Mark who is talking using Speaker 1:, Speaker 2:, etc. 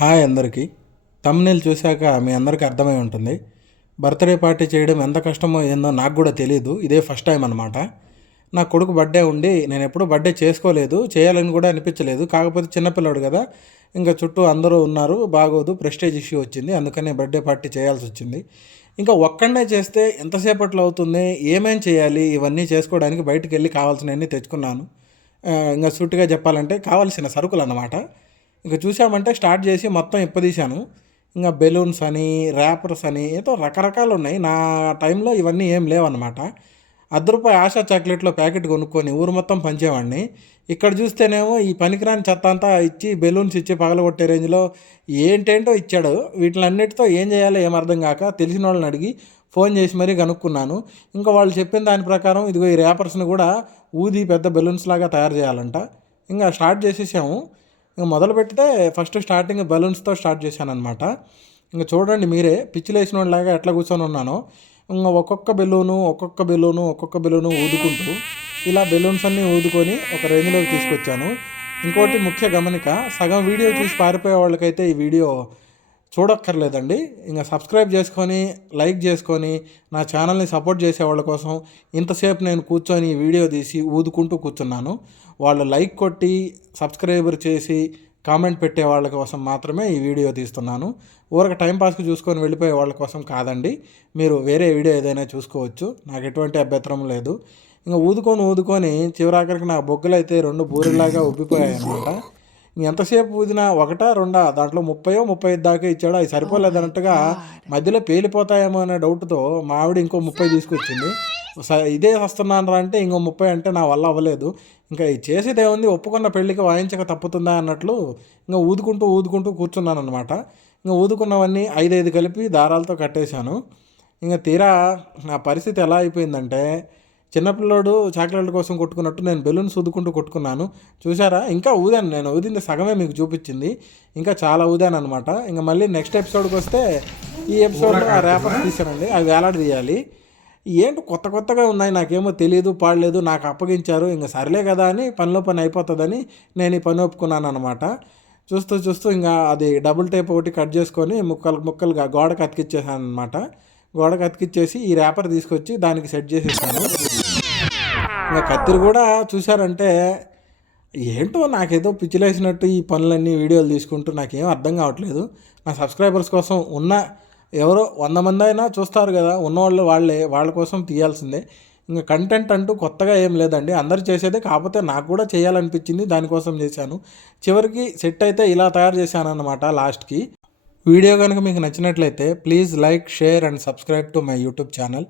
Speaker 1: Hi అందరికీ. Thumbnail చూశాక మీ అందరికీ అర్థమై ఉంటుంది. బర్త్డే పార్టీ చేయడం ఎంత కష్టమో ఏందో నాకు కూడా తెలియదు ఇదే ఫస్ట్ టైం అనమాట నా కొడుకు బర్త్డే ఉండి నేను ఎప్పుడూ బర్త్డే చేసుకోలేదు చేయాలని కూడా అనిపించలేదు. కాకపోతే చిన్నపిల్లాడు కదా ఇంకా చుట్టూ అందరూ ఉన్నారు బాగోదు ప్రెస్టేజ్ ఇష్యూ వచ్చింది. అందుకని బర్త్డే పార్టీ చేయాల్సి వచ్చింది. ఇంకా ఒక్కడే చేస్తే ఎంతసేపట్లో అవుతుంది ఏమేం చేయాలి ఇవన్నీ చేసుకోవడానికి బయటికి వెళ్ళి కావాల్సినవన్నీ తెచ్చుకున్నాను. ఇంకా సూటిగా చెప్పాలంటే కావాల్సిన సరుకులు అన్నమాట. ఇంకా చూసామంటే స్టార్ట్ చేసి మొత్తం ఇప్పదీశాను. ఇంకా బెలూన్స్ అని ర్యాపర్స్ అని ఏదో రకరకాలు ఉన్నాయి. నా టైంలో ఇవన్నీ ఏం లేవన్నమాట. అర్ధ రూపాయి ఆశా చాక్లెట్లో ప్యాకెట్ కొనుక్కొని ఊరు మొత్తం పంచేవాడిని. ఇక్కడ చూస్తేనేమో ఈ పనికిరాని చెత్త అంతా ఇచ్చి బెలూన్స్ ఇచ్చి పగలగొట్టే రేంజ్లో ఏంటేంటో ఇచ్చాడు. వీటిలన్నిటితో ఏం చేయాలో ఏం అర్థం కాక తెలిసిన వాళ్ళని అడిగి ఫోన్ చేసి మరీ కనుక్కున్నాను. ఇంకా వాళ్ళు చెప్పిన దాని ప్రకారం ఇదిగో ఈ ర్యాపర్స్ని కూడా ఊది పెద్ద బెలూన్స్ లాగా తయారు చేయాలంట. ఇంకా స్టార్ట్ చేసేసాము. ఇంకా మొదలు పెడితే ఫస్ట్ స్టార్టింగ్ బెలూన్స్తో స్టార్ట్ చేశాను అనమాట ఇంకా చూడండి మీరే పిచ్చిలు వేసిన వాళ్ళలాగా ఎట్లా కూర్చొని ఉన్నానో. ఇంకా ఒక్కొక్క బెలూను ఒక్కొక్క బెలూను ఒక్కొక్క బెలూను ఊదుకుంటూ ఇలా బెలూన్స్ అన్నీ ఊదుకొని ఒక రేంజ్లోకి తీసుకొచ్చాను. ఇంకోటి ముఖ్య గమనిక సగం వీడియో చూసి పారిపోయే వాళ్ళకైతే ఈ వీడియో చూడక్కర్లేదండి. ఇంకా సబ్స్క్రైబ్ చేసుకొని లైక్ చేసుకొని నా ఛానల్ని సపోర్ట్ చేసే వాళ్ళ కోసం ఇంతసేపు నేను కూర్చొని వీడియో తీసి ఊదుకుంటూ కూర్చున్నాను. వాళ్ళు లైక్ కొట్టి సబ్స్క్రైబర్ చేసి కామెంట్ పెట్టే వాళ్ళ కోసం మాత్రమే ఈ వీడియో తీస్తున్నాను. ఊరక టైంపాస్కి చూసుకొని వెళ్ళిపోయే వాళ్ళ కోసం కాదండి. మీరు వేరే వీడియో ఏదైనా చూసుకోవచ్చు. నాకు ఎటువంటి అభ్యంతరం లేదు. ఇంకా ఊదుకొని ఊదుకొని చివరాఖరికి నా బొగ్గులు అయితే రెండు బూరిలాగా ఉబ్బిపోయాయి అన్నమాట ఎంతసేపు ఊదినా ఒకటా రెండా? దాంట్లో ముప్పయో ముప్పై ఐదు దాకా ఇచ్చాడు? అవి సరిపోలేదన్నట్టుగా మధ్యలో పేలిపోతాయేమో అనే డౌట్తో మా ఆవిడ ఇంకో ముప్పై తీసుకొచ్చింది. ఇదే వస్తున్నాను అంటే ఇంకో ముప్పై అంటే నా వల్ల అవ్వలేదు. ఇంకా చేసేది ఏముంది? ఒప్పుకున్న పెళ్ళికి వాయించక తప్పుతుందా అన్నట్లు ఇంకా ఊదుకుంటూ ఊదుకుంటూ కూర్చున్నాను అనమాట ఇంకా ఊదుకున్నవన్నీ ఐదైదు కలిపి దారాలతో కట్టేశాను. ఇంకా తీరా నా పరిస్థితి ఎలా అయిపోయిందంటే చిన్నపిల్లోడు చాక్లెట్ల కోసం కొట్టుకున్నట్టు నేను బెలూన్స్ ఊదుకుంటూ కొట్టుకున్నాను. చూసారా ఇంకా ఊదాను నేను. ఊదింది సగమే మీకు చూపించింది. ఇంకా చాలా ఊదాను అనమాట ఇంకా మళ్ళీ నెక్స్ట్ ఎపిసోడ్కి వస్తే ఈ ఎపిసోడ్లో ఆ ర్యాపర్స్ తీసానండి అవి వేలాడదీయాలి. ఏంటి కొత్త కొత్తగా ఉన్నాయి? నాకేమో తెలియదు పాడలేదు నాకు అప్పగించారు. ఇంకా సరేలే కదా అని పనిలో పని అయిపోతుందని నేను ఈ పని ఒప్పుకున్నాను అనమాట చూస్తూ చూస్తూ ఇంకా అది డబుల్ టేప్ ఒకటి కట్ చేసుకొని ముక్కలు ముక్కలుగా గోడకు అతికిచ్చేసాను అనమాట గోడకు అతికిచ్చేసి ఈ ర్యాపర్ తీసుకొచ్చి దానికి సెట్ చేసేసాను. ఇంకా కత్తిరి కూడా చూసారంటే ఏంటో నాకేదో పిచ్చిలేసినట్టు ఈ పనులన్నీ వీడియోలు తీసుకుంటూ నాకేం అర్థం కావట్లేదు. నా సబ్స్క్రైబర్స్ కోసం ఉన్న ఎవరో వంద మంది అయినా చూస్తారు కదా ఉన్నవాళ్ళు వాళ్ళే వాళ్ళ కోసం తీయాల్సిందే. ఇంకా కంటెంట్ అంటూ కొత్తగా ఏం లేదండి. అందరు చేసేదే కాకపోతే నాకు కూడా చేయాలనిపించింది దానికోసం చేశాను. చివరికి సెట్ అయితే ఇలా తయారు చేశాను అనమాట లాస్ట్కి వీడియో కనుక మీకు నచ్చినట్లయితే please like share and subscribe to my YouTube channel